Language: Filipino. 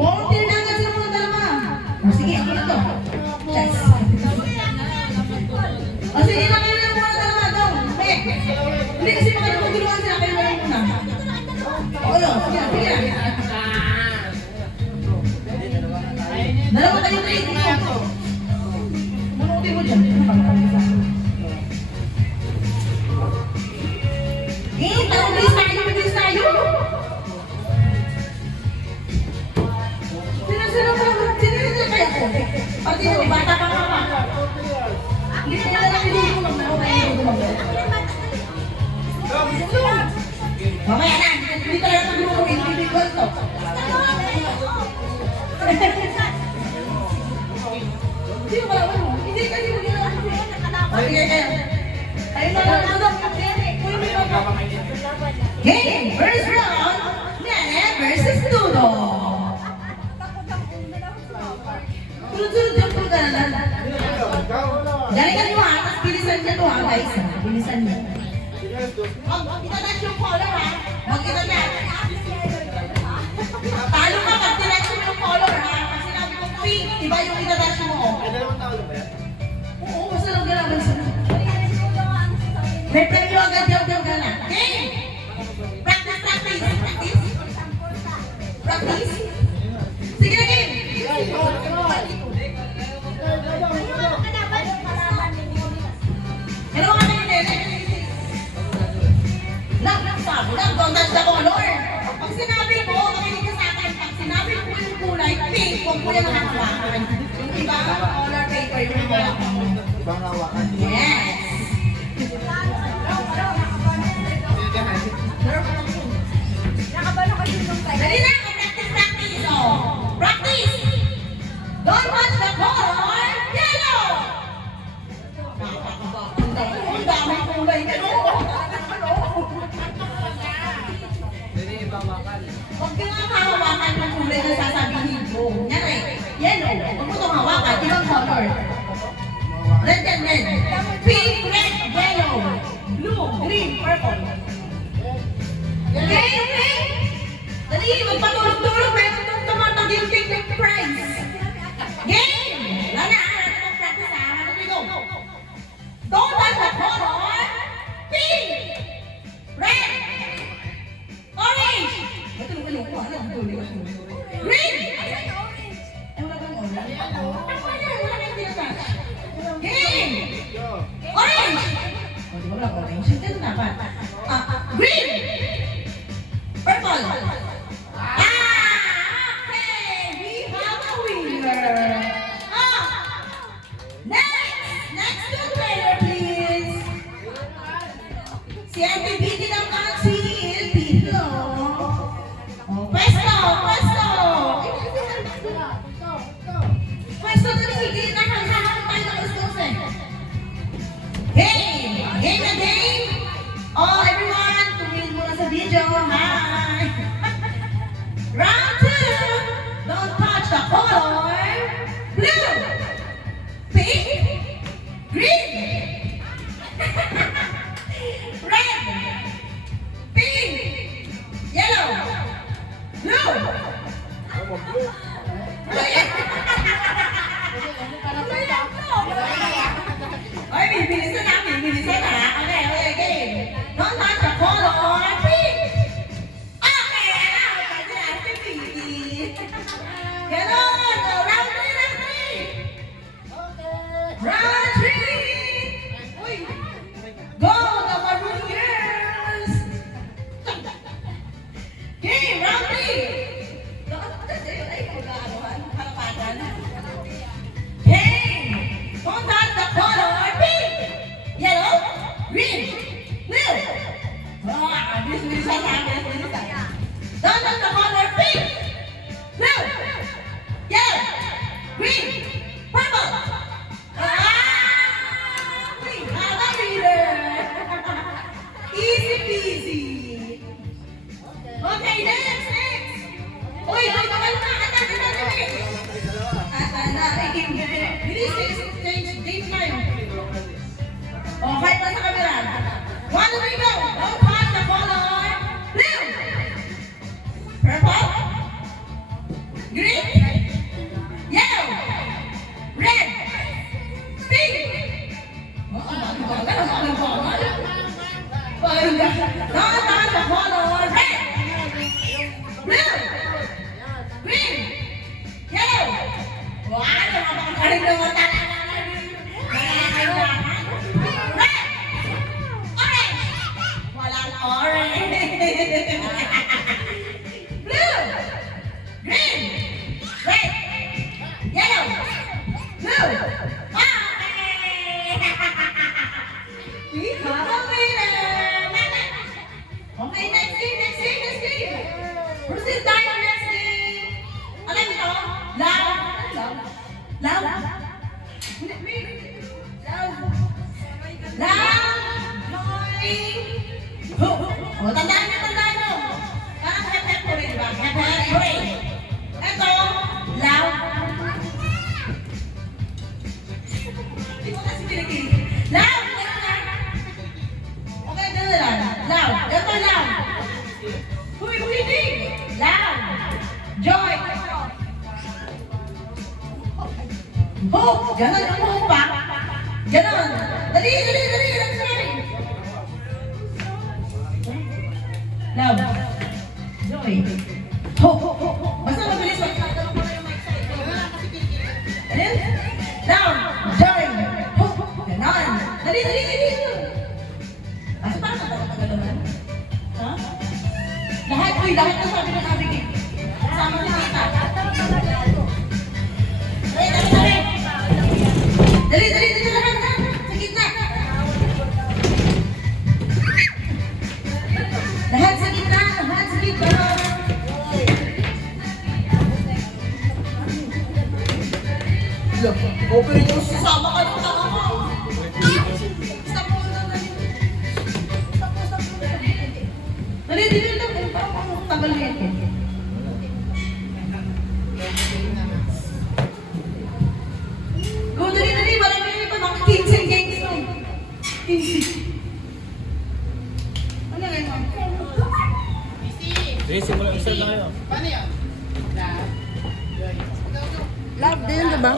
Volunteer na agad sila mga dalawa. O sige, ako na to. Yes. O sige, na kayo na mga dalawa daw. Hindi kasi baka nagtutulungan sila, kayo na lang muna. O yun, sige, sige. Dalawa kayo na ito. Manuti mo dyan. Parang bilis tayo. Sino kaya ko? Pati mo, bata pa ka pa. Hindi ka na lang hindi ko mamaya na, hindi tayo nag-group individual to. Sino ba lang mo? Hindi kasi mo ginawa ko. Okay, kayo. Ayun na lang ako. Game! First round, Nene versus Dudo. Sunod-sunod yung pagkalan. Galingan nyo ha, tapos bilisan nyo to ha guys. Bilisan nyo. Mag-itadash yung color ha. Mag-itadash. Talo ka pag tinash mo yung color ha. Pag sinabi mo pink, diba yung itadash mo? Ay, dalawang tao ba yan? Oo, basta lang galaman sa may premyo agad yung gala. Game! Practice. Sige na, game! Ano ka na yun, Nene? Don't touch the color. Pag sinabi mo, makinig ka sa akin. Pag sinabi mo yung kulay, pink, huwag mo yan nakahawakan. Yung iba, color paper yung hawakan mo. Ibang hawakan. Yes! Dali na! Practice! Oh. Practice! Don't touch the color! Yellow! Ang daming kulay na no? Huwag ka nga hawakan ng kulay na sasabihin ko. Yan eh. Yellow. Huwag mo itong hawakan. Ibang color. Red and red. Pink, red, yellow. Blue, green, purple. Okay? Dali, magpatulog-tulog. Meron itong tumatagilting ng prize. Game! Wala na. Ano itong practice ha? Ano we go? Don't touch the color. Pink! Red! Orange! Matulog ko. Ano? Green! Eh, wala kang orange? Wala kang tinatouch. Game! Orange! O, di wala orange. Ito na ba? Green! Purple! Okay! We have a winner! Next two player, please! Si Ate Vicky ng Kansil, Pino! Oh, pwesto! Pwesto na ligil na kalahang tayo ng ustos eh! Game na game! Oh, everyone! Tumingin muna sa video, hi! Round 2! Don't touch the color! Blue! Pink! Green! Red! Pink! Yellow! Blue! Oy, bibilisan na. Okay, game. Don't touch the color. Pink! Okay, pwede na si Vicky. Ganon! Round 3! Round 3! Uy! Go, the Maroon Girls! Game, round 3! Game! Don't touch the color. Pink! Yellow! Green! Blue! Bilisan. Don't touch the color. Pink! Blue! Green. Yellow. Red. Pink. Tahan sa color. Red. Blue. Green. Yellow. Wow, napakagaling naman talaga. Red. Orange. Walang orange. Blue. Green. Red. Yellow. Blue. We have a winner. Okay, next game. Proceed tayo next game. Alam mo ito? Love. O, tandaan nyo. Parang hep-hep ko rin, diba? Hep-hep ko rin. Ito, love. Hindi ko kasi pinikilig. Love! Okay, ganun lang. Love. Ito, love. Hindi. Love. Joy. Hope. Ganun yung hope pa. Ganun. Dali. Love. Joy. Hope. Basta mabilis. Magkakaroon ko na yung mic sa'yo. Alin? Love. Joy. Hope. Ganun. Dali. Asa parang nagkakagalaman? Ha? Lahat na sabi ng sabi niya. Sama si Tita. Dali, lahat na. Sa gitna. Lahat sa gitna. Look, open yung sasama ka ng tanga mo. Stop mo. Dali lang. Parang tagal na yan. Go, dali. Marami pa mga 15 games na. 15. Ano na yun? Sige, simula. Isa na kayo. Love din, diba?